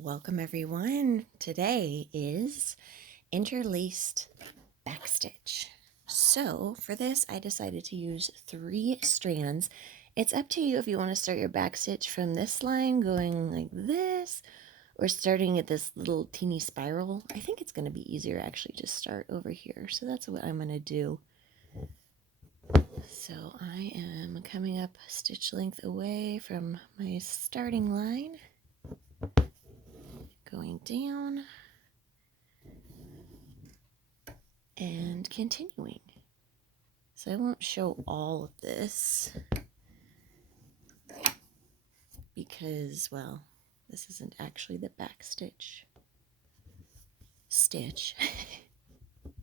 Welcome everyone. Today is interlaced backstitch. So for this, I decided to use 3 strands. It's up to you if you want to start your backstitch from this line going like this, or starting at this little teeny spiral. I think it's going to be easier actually to start over here. So that's what I'm going to do. So I am coming up stitch length away from my starting line, going down and continuing. So I won't show all of this because, well, this isn't actually the back stitch.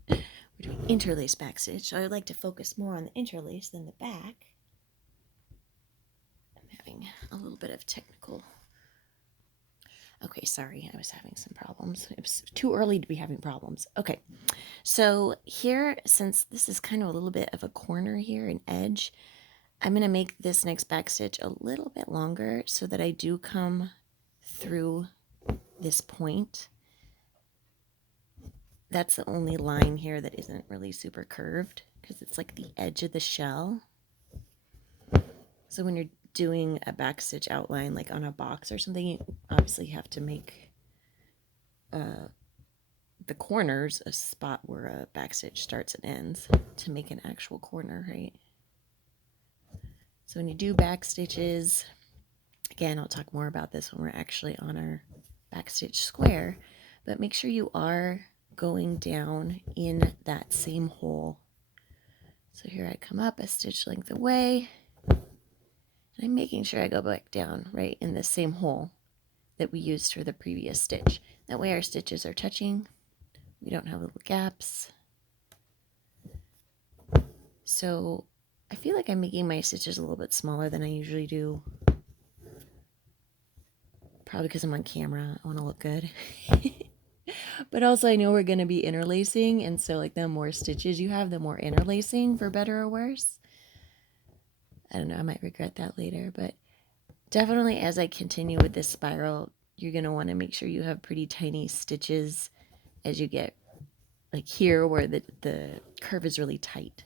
We're doing interlace back stitch, so I would like to focus more on the interlace than the back. I'm having a little bit of technical. Okay, sorry, I was having some problems. It was too early to be having problems. Okay, so here, since this is kind of a little bit of a corner here, an edge, I'm going to make this next back stitch a little bit longer so that I do come through this point. That's the only line here that isn't really super curved because it's like the edge of the shell. So when you're doing a back stitch outline like on a box or something, you obviously have to make the corners a spot where a back stitch starts and ends to make an actual corner, right? So when you do back stitches, again, I'll talk more about this when we're actually on our backstitch square, but make sure you are going down in that same hole. So here I come up a stitch length away, and I'm making sure I go back down right in the same hole that we used for the previous stitch. That way our stitches are touching. We don't have little gaps. So I feel like I'm making my stitches a little bit smaller than I usually do. Probably because I'm on camera. I want to look good. But also I know we're going to be interlacing, and so like the more stitches you have, the more interlacing, for better or worse. I don't know, I might regret that later, but definitely as I continue with this spiral, you're going to want to make sure you have pretty tiny stitches as you get like here where the curve is really tight.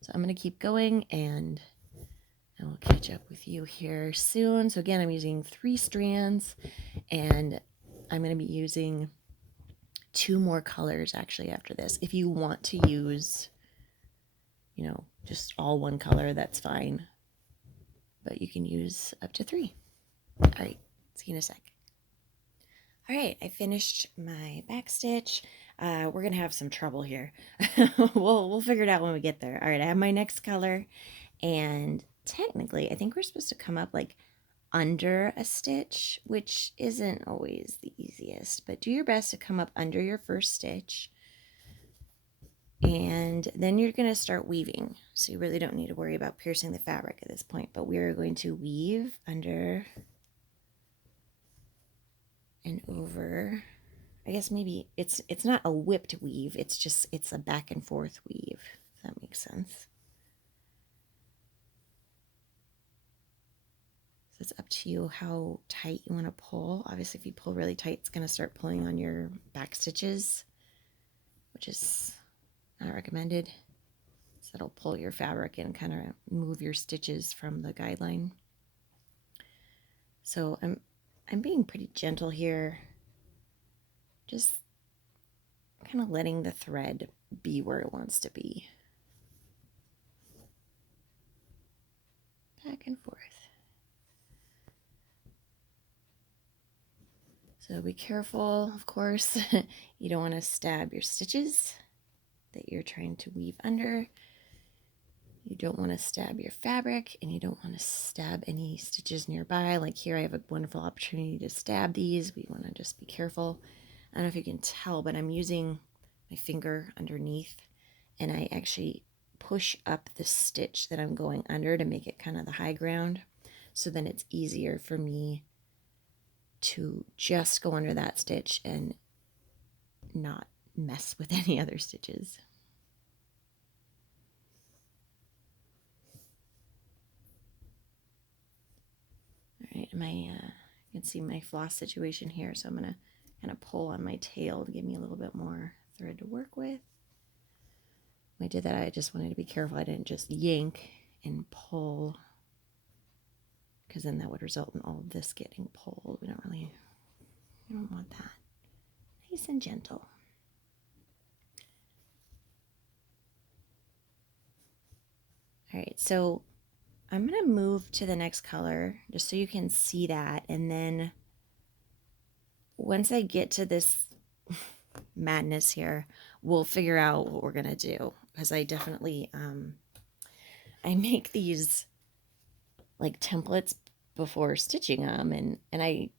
So I'm going to keep going and I will catch up with you here soon. So again, I'm using 3 strands, and I'm going to be using 2 more colors actually after this. If you want to use, just all one color, that's fine. But you can use up to 3. All right, see you in a sec. All right, I finished my back stitch. We're gonna have some trouble here. we'll figure it out when we get there. All right, I have my next color, and technically, I think we're supposed to come up like under a stitch, which isn't always the easiest, but do your best to come up under your first stitch. And then you're going to start weaving. So you really don't need to worry about piercing the fabric at this point, but we are going to weave under and over. I guess maybe it's not a whipped weave, it's a back and forth weave, if that makes sense. So it's up to you how tight you want to pull. Obviously, if you pull really tight, it's going to start pulling on your back stitches, which is not recommended. So it'll pull your fabric and kind of move your stitches from the guideline. So I'm being pretty gentle here, just kind of letting the thread be where it wants to be. Back and forth. So be careful, of course. You don't want to stab your stitches that you're trying to weave under. You don't want to stab your fabric, and you don't want to stab any stitches nearby. Like here, I have a wonderful opportunity to stab these. We want to just be careful. I don't know if you can tell, but I'm using my finger underneath, and I actually push up the stitch that I'm going under to make it kind of the high ground. So then it's easier for me to just go under that stitch and not mess with any other stitches. All right, you can can see my floss situation here, so I'm going to kind of pull on my tail to give me a little bit more thread to work with. When I did that, I just wanted to be careful I didn't just yank and pull, because then that would result in all of this getting pulled. We don't want that. Nice and gentle. All right, so I'm going to move to the next color just so you can see that. And then once I get to this madness here, we'll figure out what we're going to do. Because I definitely, I make these like templates before stitching them. And I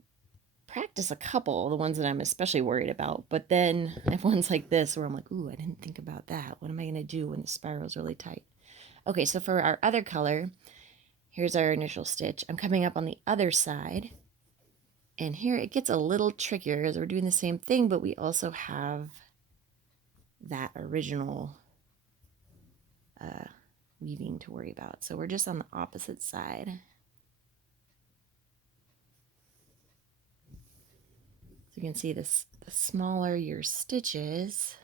practice a couple, the ones that I'm especially worried about. But then I have ones like this where I'm like, ooh, I didn't think about that. What am I going to do when the spiral is really tight? Okay, so for our other color, here's our initial stitch. I'm coming up on the other side. And here it gets a little trickier because we're doing the same thing, but we also have that original weaving to worry about. So we're just on the opposite side. So you can see this, the smaller your stitches,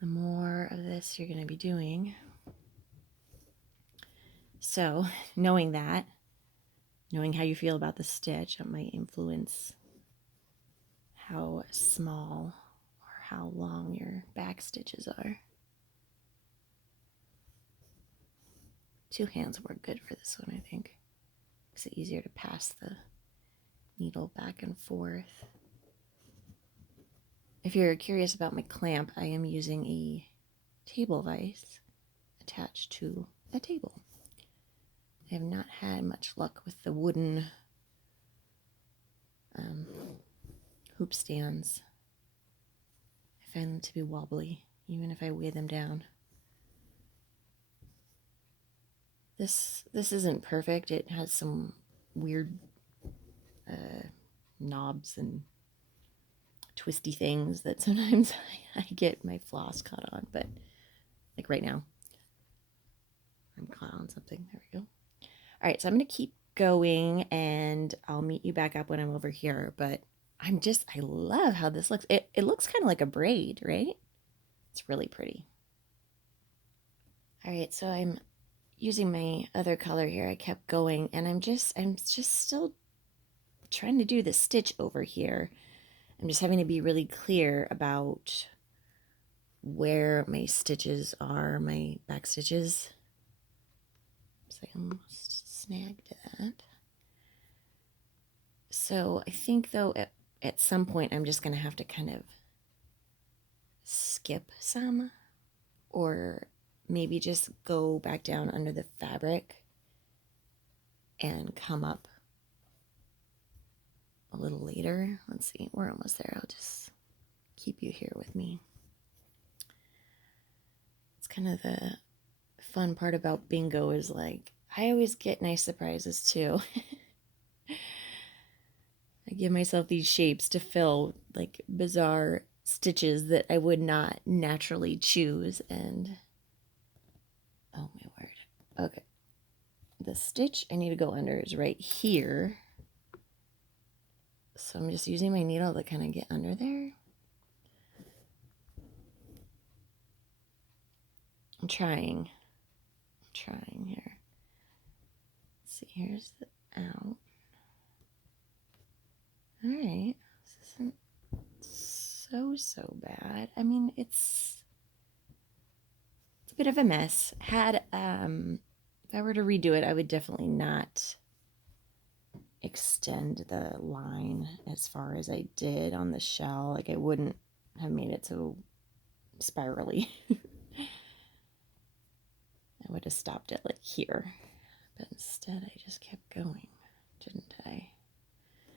the more of this you're going to be doing. So knowing that, knowing how you feel about the stitch, it might influence how small or how long your back stitches are. Two hands work good for this one, I think. Makes it easier to pass the needle back and forth. If you're curious about my clamp, I am using a table vise attached to a table. I have not had much luck with the wooden hoop stands. I find them to be wobbly, even if I weigh them down. This isn't perfect. It has some weird knobs and twisty things that sometimes I get my floss caught on, but like right now, I'm caught on something. There we go. All right, so I'm going to keep going and I'll meet you back up when I'm over here, but I love how this looks. It looks kind of like a braid, right? It's really pretty. All right, so I'm using my other color here. I kept going and I'm just still trying to do the stitch over here. I'm just having to be really clear about where my stitches are, my back stitches. So I almost snagged that. So I think though at some point I'm just going to have to kind of skip some, or maybe just go back down under the fabric and come up a little later. Let's see, we're almost there. I'll just keep you here with me. It's kind of the fun part about bingo is like, I always get nice surprises too. I give myself these shapes to fill like bizarre stitches that I would not naturally choose, and oh my word. Okay. The stitch I need to go under is right here. So I'm just using my needle to kind of get under there. I'm trying here. Let's see, here's the out. All right, this isn't so bad. I mean, it's a bit of a mess. Had if I were to redo it, I would definitely not extend the line as far as I did on the shell. Like I wouldn't have made it so spirally. I would have stopped it like here, but instead I just kept going, didn't I?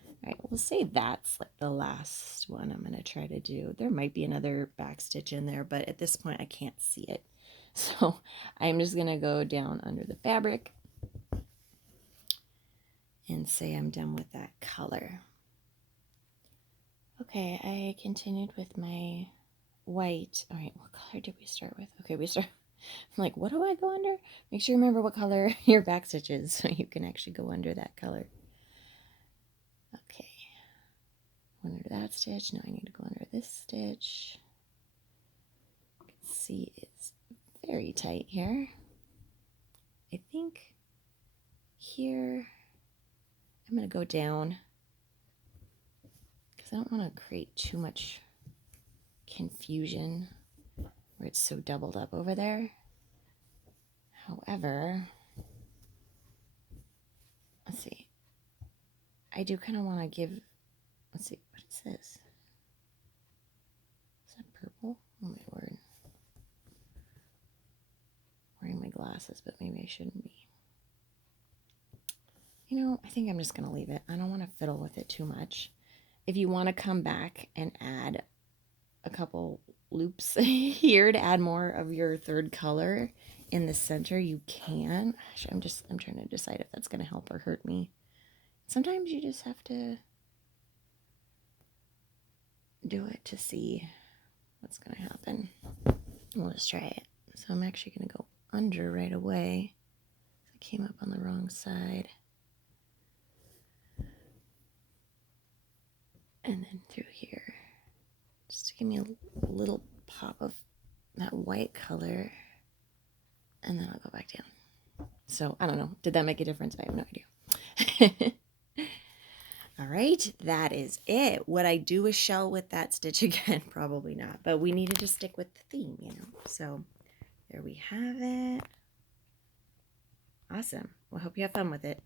All right, we'll say that's like the last one I'm going to try to do. There might be another back stitch in there, but at this point I can't see it. So I'm just going to go down under the fabric and say I'm done with that color. Okay, I continued with my white. All right, what color did we start with? Okay, I'm like, what do I go under? Make sure you remember what color your back stitch is so you can actually go under that color. stitch. Now I need to go under this stitch. You can see it's very tight here. I think here I'm going to go down because I don't want to create too much confusion where it's so doubled up over there. However, let's see. I do kind of want to give, let's see, what is this? Is that purple? Oh my word. Wearing my glasses, but maybe I shouldn't be. You know, I think I'm just going to leave it. I don't want to fiddle with it too much. If you want to come back and add a couple loops here to add more of your third color in the center, you can. I'm trying to decide if that's going to help or hurt me. Sometimes you just have to do it to see what's going to happen. We'll just try it. So I'm actually going to go under right away. I came up on the wrong side. And then through here. Just to give me a little pop of that white color. And then I'll go back down. So, I don't know. Did that make a difference? I have no idea. All right, that is it. Would I do a shell with that stitch again? Probably not. But we needed to stick with the theme, you know. So, there we have it. Awesome. Well, I hope you have fun with it.